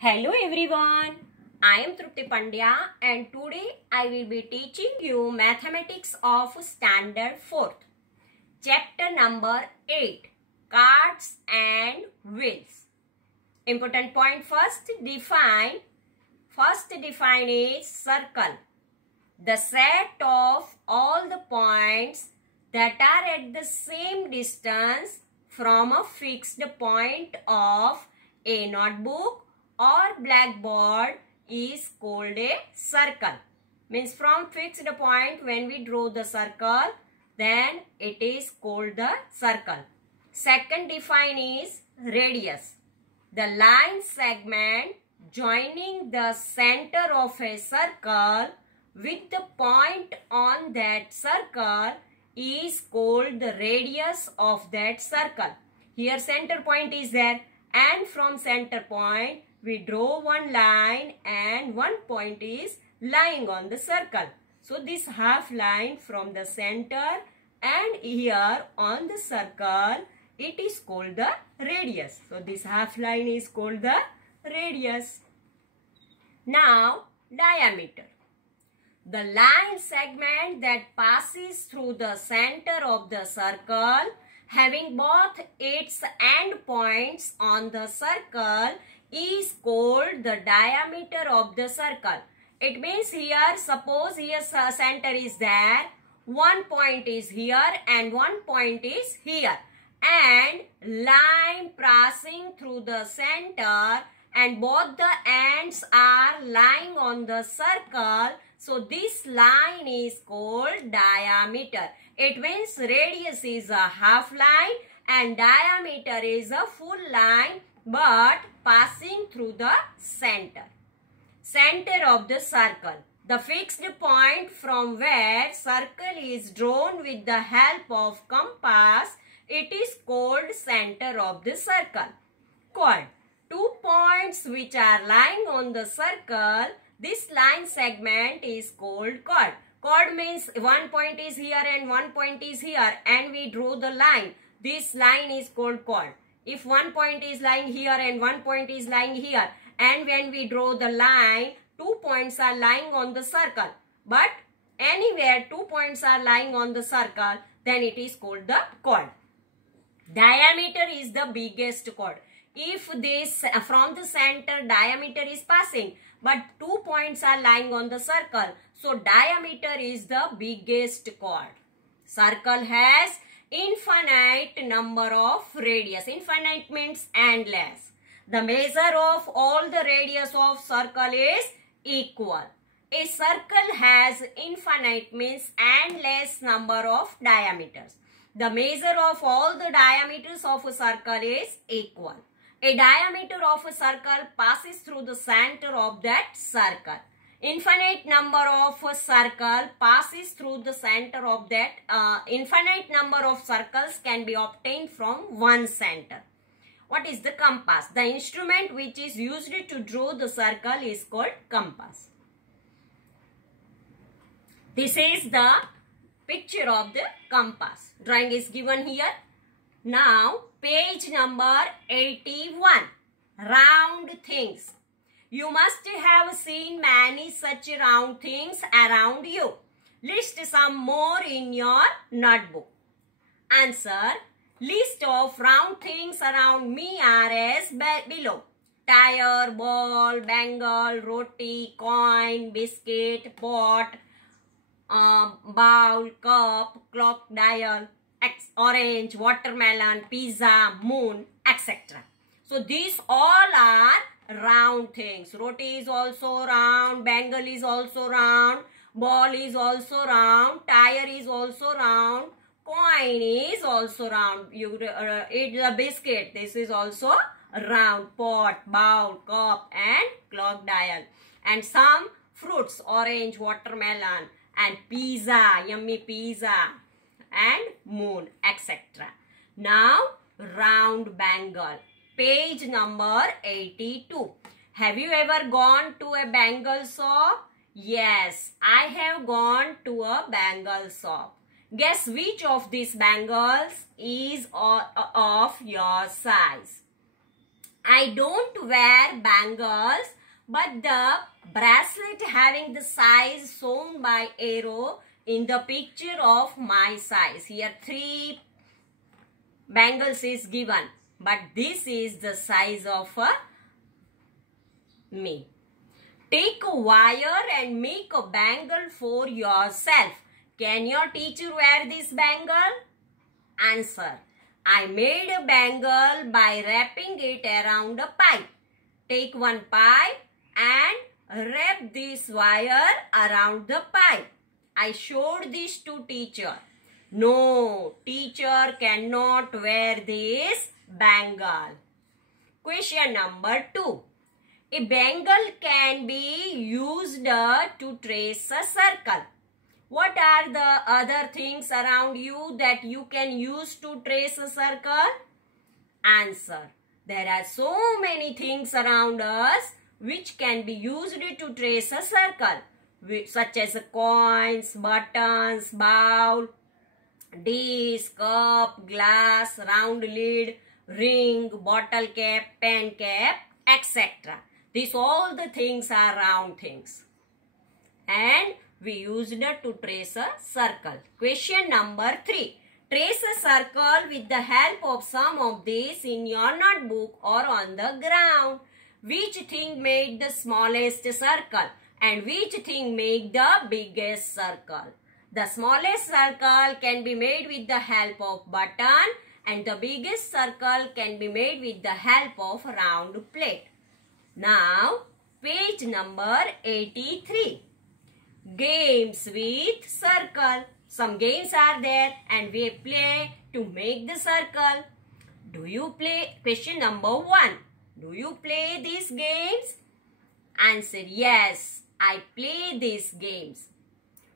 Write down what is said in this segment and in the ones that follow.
Hello everyone, I am Trupti Pandya and today I will be teaching you Mathematics of Standard 4th. Chapter number 8, Cards and Wheels. Important point first define is circle. The set of all the points that are at the same distance from a fixed point of a notebook or blackboard is called a circle. Means from fixed point when we draw the circle, then it is called the circle. Second define is radius. The line segment joining the center of a circle with the point on that circle is called the radius of that circle. Here center point is there and from center point we draw one line and one point is lying on the circle. So this half line from the center and here on the circle, it is called the radius. So this half line is called the radius. Now diameter. The line segment that passes through the center of the circle having both its end points on the circle is called the diameter of the circle. It means here, suppose here center is there, one point is here and one point is here, and line passing through the center and both the ends are lying on the circle. So this line is called diameter. It means radius is a half line and diameter is a full line but passing through the center. Center of the circle. The fixed point from where circle is drawn with the help of compass, it is called center of the circle. Chord. Two points which are lying on the circle, this line segment is called chord. Chord means one point is here and one point is here and we draw the line. This line is called chord. If one point is lying here and one point is lying here and when we draw the line, 2 points are lying on the circle. But anywhere 2 points are lying on the circle, then it is called the chord. Diameter is the biggest chord. If this from the center diameter is passing but 2 points are lying on the circle, so diameter is the biggest chord. Circle has infinite number of radius. Infinite means endless. The measure of all the radius of circle is equal. A circle has infinite means endless number of diameters. The measure of all the diameters of a circle is equal. A diameter of a circle passes through the center of that circle. Infinite number of a circle passes through the center of that. Infinite number of circles can be obtained from one center. What is the compass? The instrument which is used to draw the circle is called compass. This is the picture of the compass. Drawing is given here. Now, page number 81. Round things. You must have seen many such round things around you. List some more in your notebook. Answer. List of round things around me are as below. Tire, ball, bangle, roti, coin, biscuit, pot, bowl, cup, clock, dial, orange, watermelon, pizza, moon, etc. So these all are round things. Roti is also round, bangle is also round, ball is also round, tire is also round, coin is also round. You eat the biscuit, this is also round. Pot, bowl, cup and clock dial. And some fruits, orange, watermelon and pizza, yummy pizza and moon, etc. Now round bangle. Page number 82. Have you ever gone to a bangle shop? Yes, I have gone to a bangle shop. Guess which of these bangles is of your size? I don't wear bangles, but the bracelet having the size shown by arrow in the picture of my size. Here 3 bangles is given, but this is the size of me. Take a wire and make a bangle for yourself. Can your teacher wear this bangle? Answer. I made a bangle by wrapping it around a pipe. Take one pipe and wrap this wire around the pipe. I showed this to teacher. No, teacher cannot wear this bangle. Question number 2. A bangle can be used to trace a circle. What are the other things around you that you can use to trace a circle? Answer. There are so many things around us which can be used to trace a circle, such as coins, buttons, bowl, dish, cup, glass, round lid, ring, bottle cap, pen cap, etc. These all the things are round things. And we used it to trace a circle. Question number 3. Trace a circle with the help of some of these in your notebook or on the ground. Which thing made the smallest circle and which thing made the biggest circle? The smallest circle can be made with the help of button and the biggest circle can be made with the help of round plate. Now, page number 83. Games with circle. Some games are there and we play to make the circle. Do you play? Question number 1. Do you play these games? Answer. Yes, I play these games.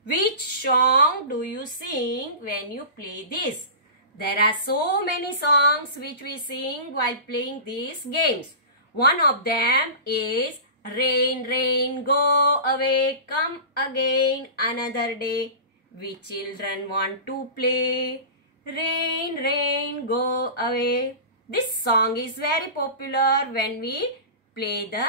Which song do you sing when you play this? There are so many songs which we sing while playing these games. One of them is Rain, rain, go away, come again another day. We children want to play. Rain, rain, go away. This song is very popular when we play the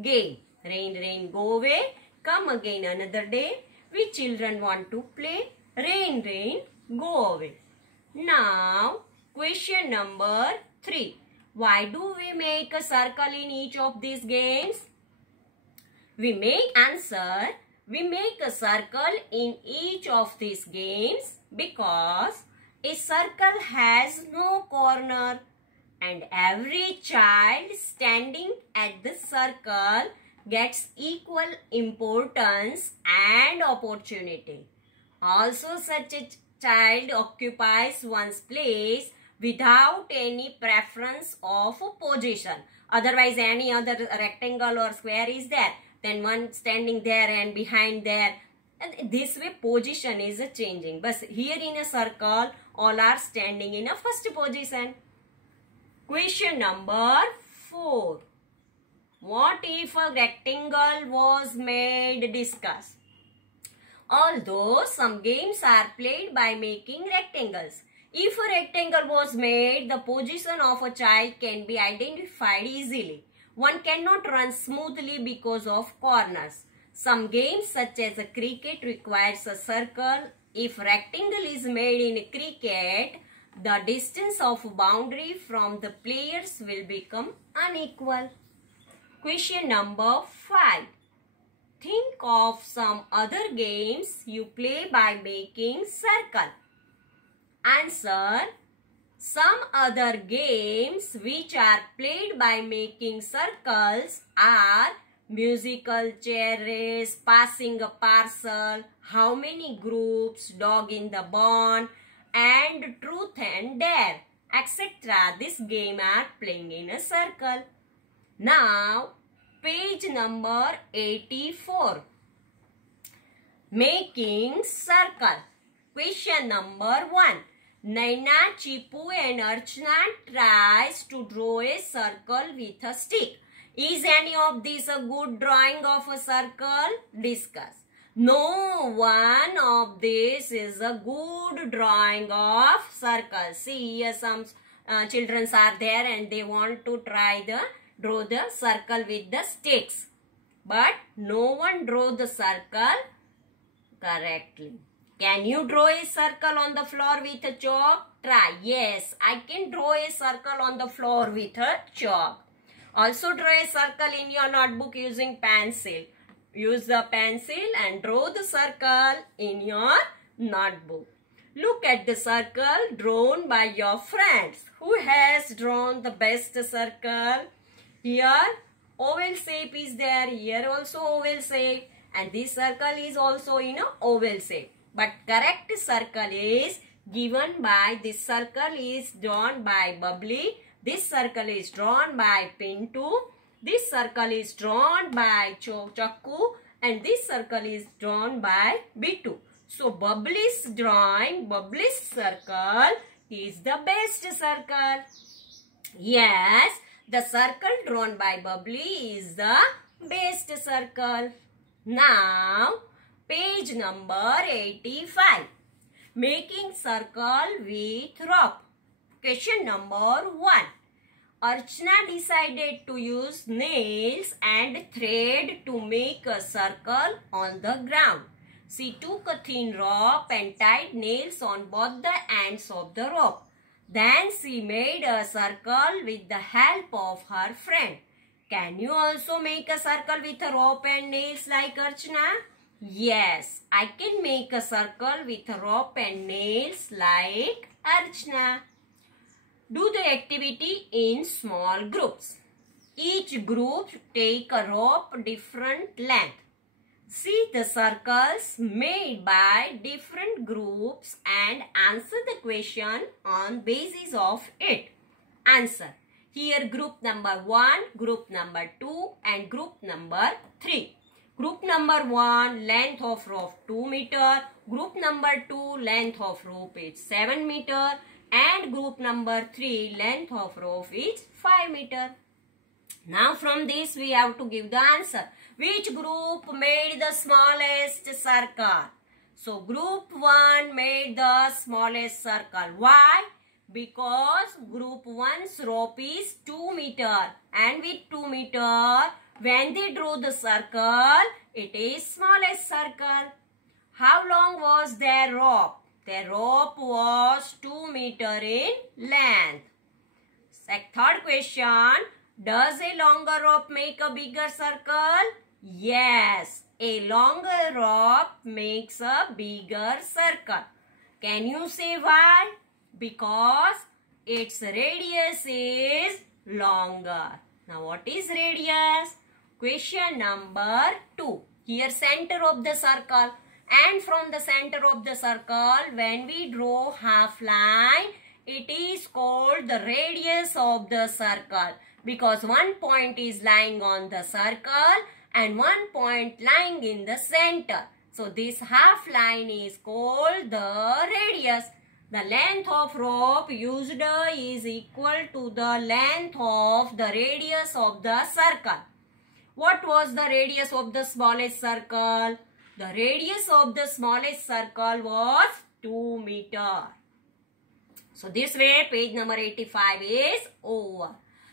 game. Rain, rain, go away, come again another day. We children want to play. Rain, rain, go away. Now, question number 3. Why do we make a circle in each of these games? We make a circle in each of these games because a circle has no corner and every child standing at the circle gets equal importance and opportunity. Also, such a child occupies one's place without any preference of position. Otherwise, any other rectangle or square is there. Then one standing there and behind there. And this way position is changing. But here in a circle, all are standing in a first position. Question number 4. What if a rectangle was made? Discuss. Although some games are played by making rectangles, if a rectangle was made, the position of a child can be identified easily. One cannot run smoothly because of corners. Some games such as cricket requires a circle. If rectangle is made in cricket, the distance of boundary from the players will become unequal. Question number 5. Think of some other games you play by making circle. Answer. Some other games which are played by making circles are musical chair race, passing a parcel, how many groups, dog in the barn, and truth and dare, etc. This game are playing in a circle. Now, page number 84. Making circle. Question number 1. Naina, Chipu and Archana tries to draw a circle with a stick. Is any of these a good drawing of a circle? Discuss. No one of this is a good drawing of circle. See, here some children are there and they want to try the draw the circle with the sticks. But no one drew the circle correctly. Can you draw a circle on the floor with a chalk? Try. Yes, I can draw a circle on the floor with a chalk. Also draw a circle in your notebook using pencil. Use the pencil and draw the circle in your notebook. Look at the circle drawn by your friends. Who has drawn the best circle? Here oval shape is there. Here also oval shape. And this circle is also in a oval shape. But correct circle is given by, this circle is drawn by Bubbly. This circle is drawn by Pintu. This circle is drawn by Chakku. And this circle is drawn by Bittu. So Bubbly's drawing, Bubbly's circle is the best circle. Yes, the circle drawn by Bubbly is the best circle. Now, page number 85. Making circle with rope. Question number 1. Archana decided to use nails and thread to make a circle on the ground. She took a thin rope and tied nails on both the ends of the rope. Then she made a circle with the help of her friend. Can you also make a circle with a rope and nails like Archana? Yes, I can make a circle with a rope and nails like Archana. Do the activity in small groups. Each group take a rope different length. See the circles made by different groups and answer the question on basis of it. Answer. Here group number 1, group number 2 and group number 3. Group number 1, length of rope 2 meter. Group number 2, length of rope is 7 meter. And group number 3, length of rope is 5 meter. Now from this we have to give the answer. Which group made the smallest circle? So group 1 made the smallest circle. Why? Because group 1's rope is 2 meter. And with 2 meter, when they drew the circle, it is smallest circle. How long was their rope? Their rope was 2 meter in length. Third question. Does a longer rope make a bigger circle? Yes, a longer rope makes a bigger circle. Can you say why? Because its radius is longer. Now what is radius? Question number 2. Here center of the circle. And from the center of the circle, when we draw half line, it is called the radius of the circle. Because one point is lying on the circle and one point lying in the center. So this half line is called the radius. The length of rope used is equal to the length of the radius of the circle. What was the radius of the smallest circle? The radius of the smallest circle was 2 meter. So this way page number 85 is over.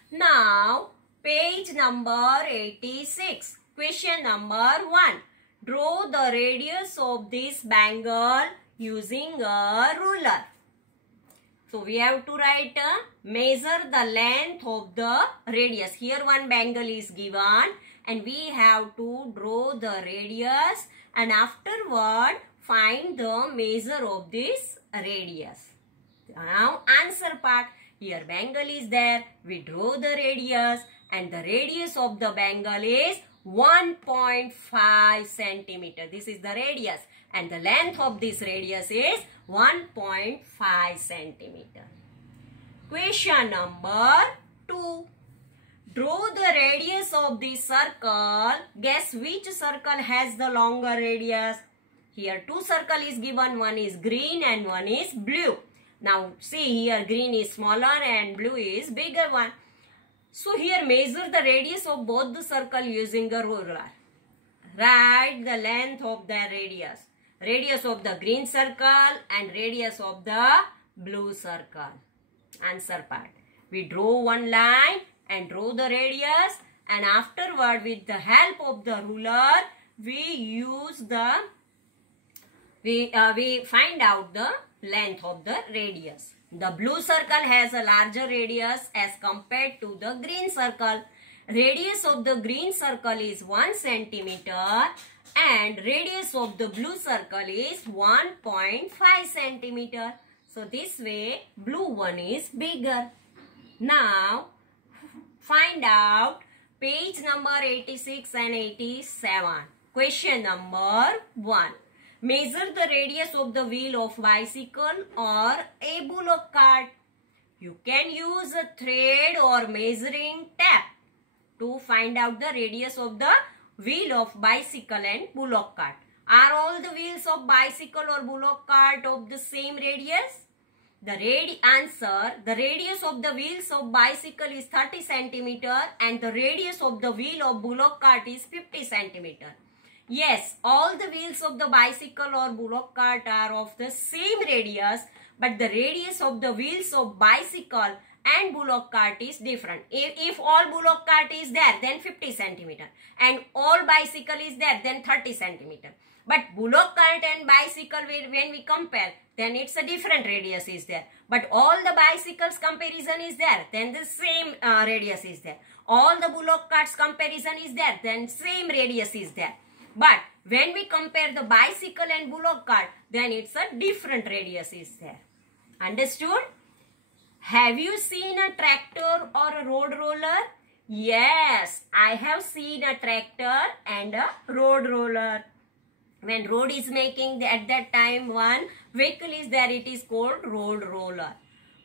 Now page number 86. Question number 1. Draw the radius of this bangle using a ruler. So we have to write measure the length of the radius. Here one bangle is given and we have to draw the radius and afterward find the measure of this radius. Now answer part. Here bangle is there. We draw the radius and the radius of the bangle is 1.5 centimeter. This is the radius and the length of this radius is 1.5 centimeter. Question number 2. Draw the radius of the circle. Guess which circle has the longer radius? Here two circles is given. One is green and one is blue. Now see here green is smaller and blue is bigger one. So here measure the radius of both the circle using a ruler. Write the length of the radius. Radius of the green circle and radius of the blue circle. Answer part. We draw one line and draw the radius, and afterward with the help of the ruler we find out the length of the radius. The blue circle has a larger radius as compared to the green circle. Radius of the green circle is 1 centimeter and radius of the blue circle is 1.5 centimeter. So this way blue one is bigger. Now find out page number 86 and 87. Question number 1. Measure the radius of the wheel of bicycle or a bullock cart. You can use a thread or measuring tape to find out the radius of the wheel of bicycle and bullock cart. Are all the wheels of bicycle or bullock cart of the same radius? The answer, the radius of the wheels of bicycle is 30 centimeter and the radius of the wheel of bullock cart is 50 centimeter. Yes, all the wheels of the bicycle or bullock cart are of the same radius, but the radius of the wheels of bicycle and bullock cart is different. If all bullock cart is there, then 50 centimeter and all bicycle is there, then 30 centimeter. But bullock cart and bicycle, when we compare, then it's a different radius is there. But all the bicycles comparison is there, then the same radius is there. All the bullock carts comparison is there, then same radius is there. But when we compare the bicycle and bullock cart, then it's a different radius is there. Understood? Have you seen a tractor or a road roller? Yes, I have seen a tractor and a road roller. When road is making, at that time one vehicle is there, it is called road roller.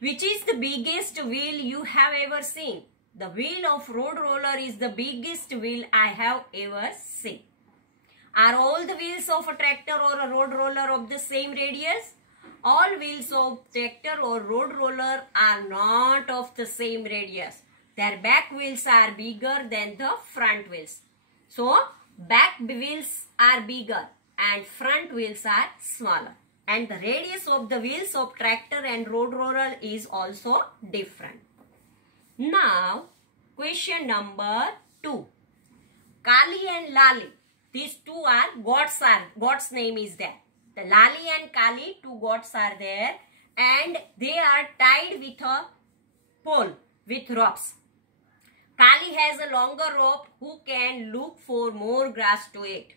Which is the biggest wheel you have ever seen? The wheel of road roller is the biggest wheel I have ever seen. Are all the wheels of a tractor or a road roller of the same radius? All wheels of tractor or road roller are not of the same radius. Their back wheels are bigger than the front wheels. So, back wheels are bigger and front wheels are smaller. And the radius of the wheels of tractor and road roller is also different. Now, question number 2. Kali and Lali. These two are God's name is there. The Lali and Kali, two gods are there and they are tied with a pole with ropes. Kali has a longer rope who can look for more grass to eat.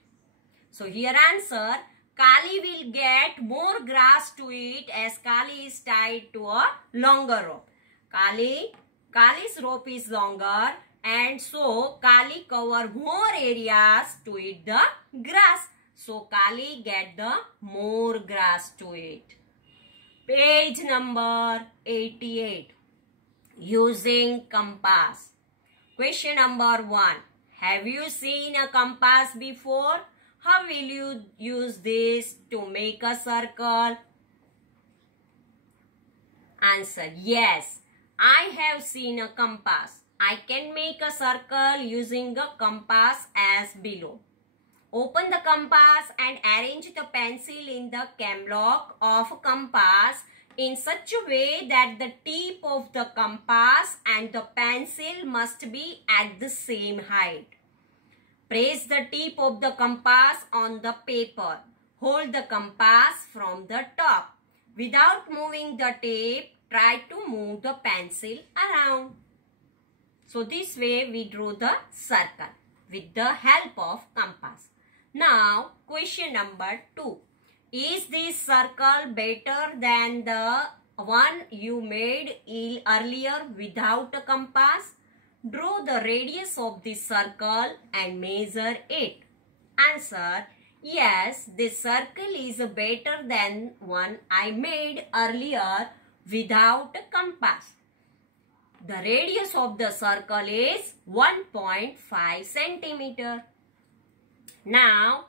So here answer, Kali will get more grass to eat as Kali is tied to a longer rope. Kali's rope is longer and so Kali cover more areas to eat the grass. So Kali get the more grass to eat. Page number 88. Using compass. Question number 1. Have you seen a compass before? How will you use this to make a circle? Answer, yes. I have seen a compass. I can make a circle using a compass as below. Open the compass and arrange the pencil in the camlock of a compass in such a way that the tip of the compass and the pencil must be at the same height. Press the tip of the compass on the paper. Hold the compass from the top. Without moving the tip, try to move the pencil around. So this way we draw the circle with the help of compass. Now question number 2. Is this circle better than the one you made earlier without a compass? Draw the radius of this circle and measure it. Answer, yes, this circle is better than one I made earlier without a compass. The radius of the circle is 1.5 centimeter. Now,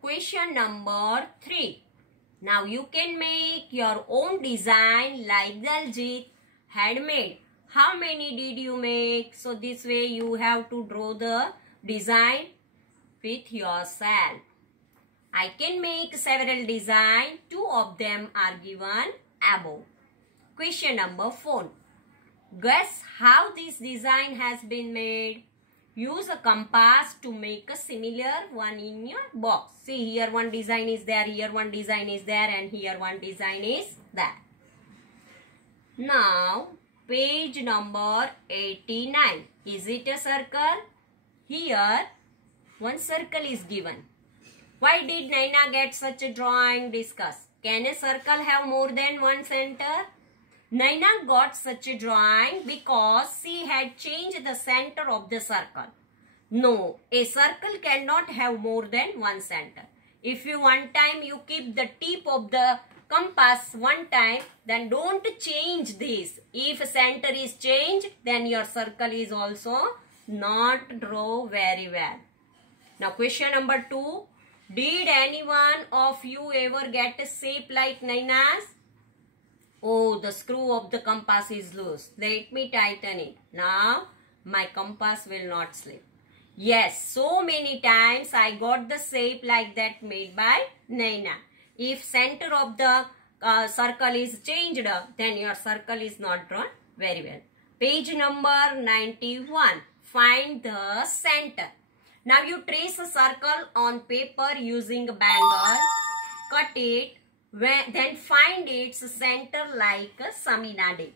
question number 3. Now you can make your own design like Daljit had made. How many did you make? So this way you have to draw the design with yourself. I can make several designs. 2 of them are given above. Question number 4. Guess how this design has been made? Use a compass to make a similar one in your box. See, here one design is there, here one design is there, and here one design is there. Now, page number 89. Is it a circle? Here, one circle is given. Why did Naina get such a drawing? Discuss. Can a circle have more than one center? Naina got such a drawing because she had changed the center of the circle. No, a circle cannot have more than one center. If you one time you keep the tip of the compass one time, then don't change this. If center is changed, then your circle is also not draw very well. Now question number 2. Did anyone of you ever get a shape like Naina's? Oh, the screw of the compass is loose. Let me tighten it. Now, my compass will not slip. Yes, so many times I got the shape like that made by Naina. If center of the circle is changed, then your circle is not drawn very well. Page number 91. Find the center. Now you trace a circle on paper using a bangle. Cut it. Then find its center like Samina did.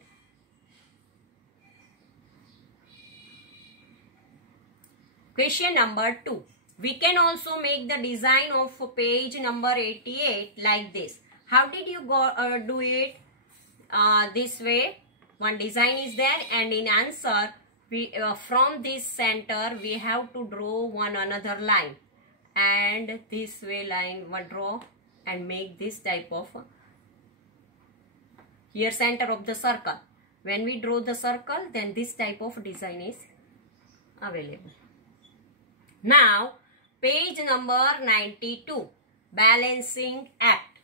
Question number 2. We can also make the design of page number 88 like this. How did you do it? This way. One design is there, and in answer, we from this center we have to draw one another line, and this way line one draw and make this type of here center of the circle. When we draw the circle, then this type of design is available. Now page number 92. Balancing act.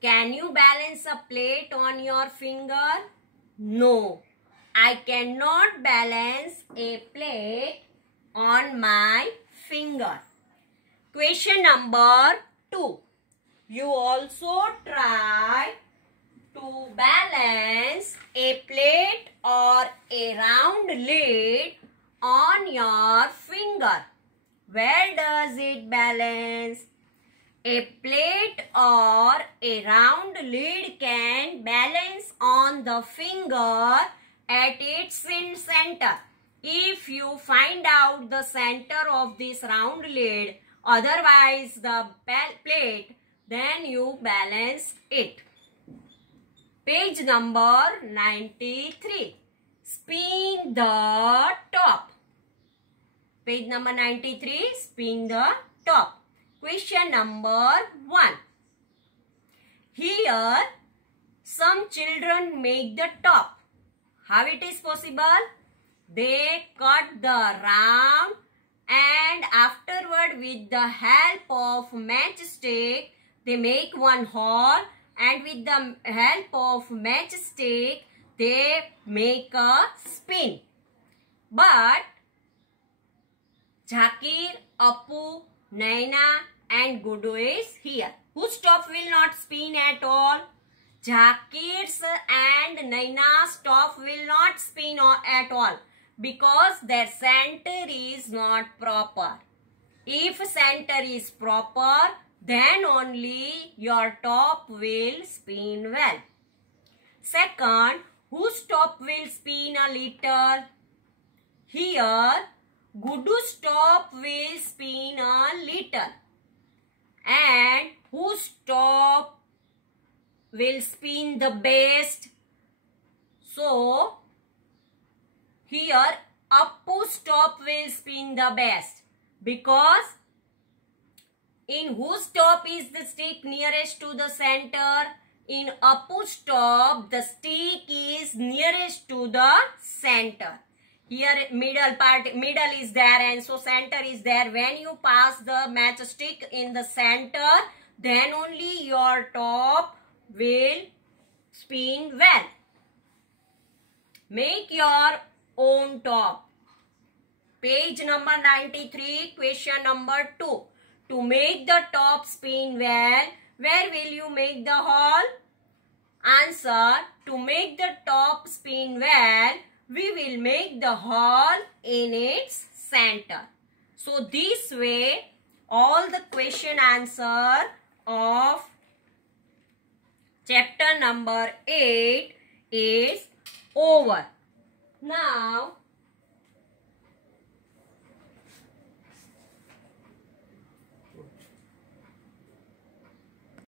Can you balance a plate on your finger? No, I cannot balance a plate on my finger. Question number 2. You also try to balance a plate or a round lid on your finger. Where does it balance? A plate or a round lid can balance on the finger at its center. If you find out the center of this round lid, otherwise the plate, then you balance it. Page number 93. Spin the top. Page number 93. Spin the top. Question number 1. Here, some children make the top. How it is possible? They cut the round, and afterward with the help of matchstick, they make one hole, and with the help of matchstick, they make a spin. But Zakir, Appu, Naina and Gudu is here. Whose top will not spin at all? Zakir's and Naina's top will not spin at all because their center is not proper. If center is proper, then only your top will spin well. Second, whose top will spin a little? Here, Gudu's top will spin a little. And whose top will spin the best? So, here Appu's top will spin the best because in whose top is the stick nearest to the center? In Appu's top, the stick is nearest to the center. Here middle is there, and so center is there. When you pass the matchstick in the center, then only your top will spin well. Make your own top. Page number 93, question number 2. To make the top spin well, where will you make the hole? answer, to make the top spin well, we will make the hole in its center. So this way, all the question answer of chapter number 8 is over. Now,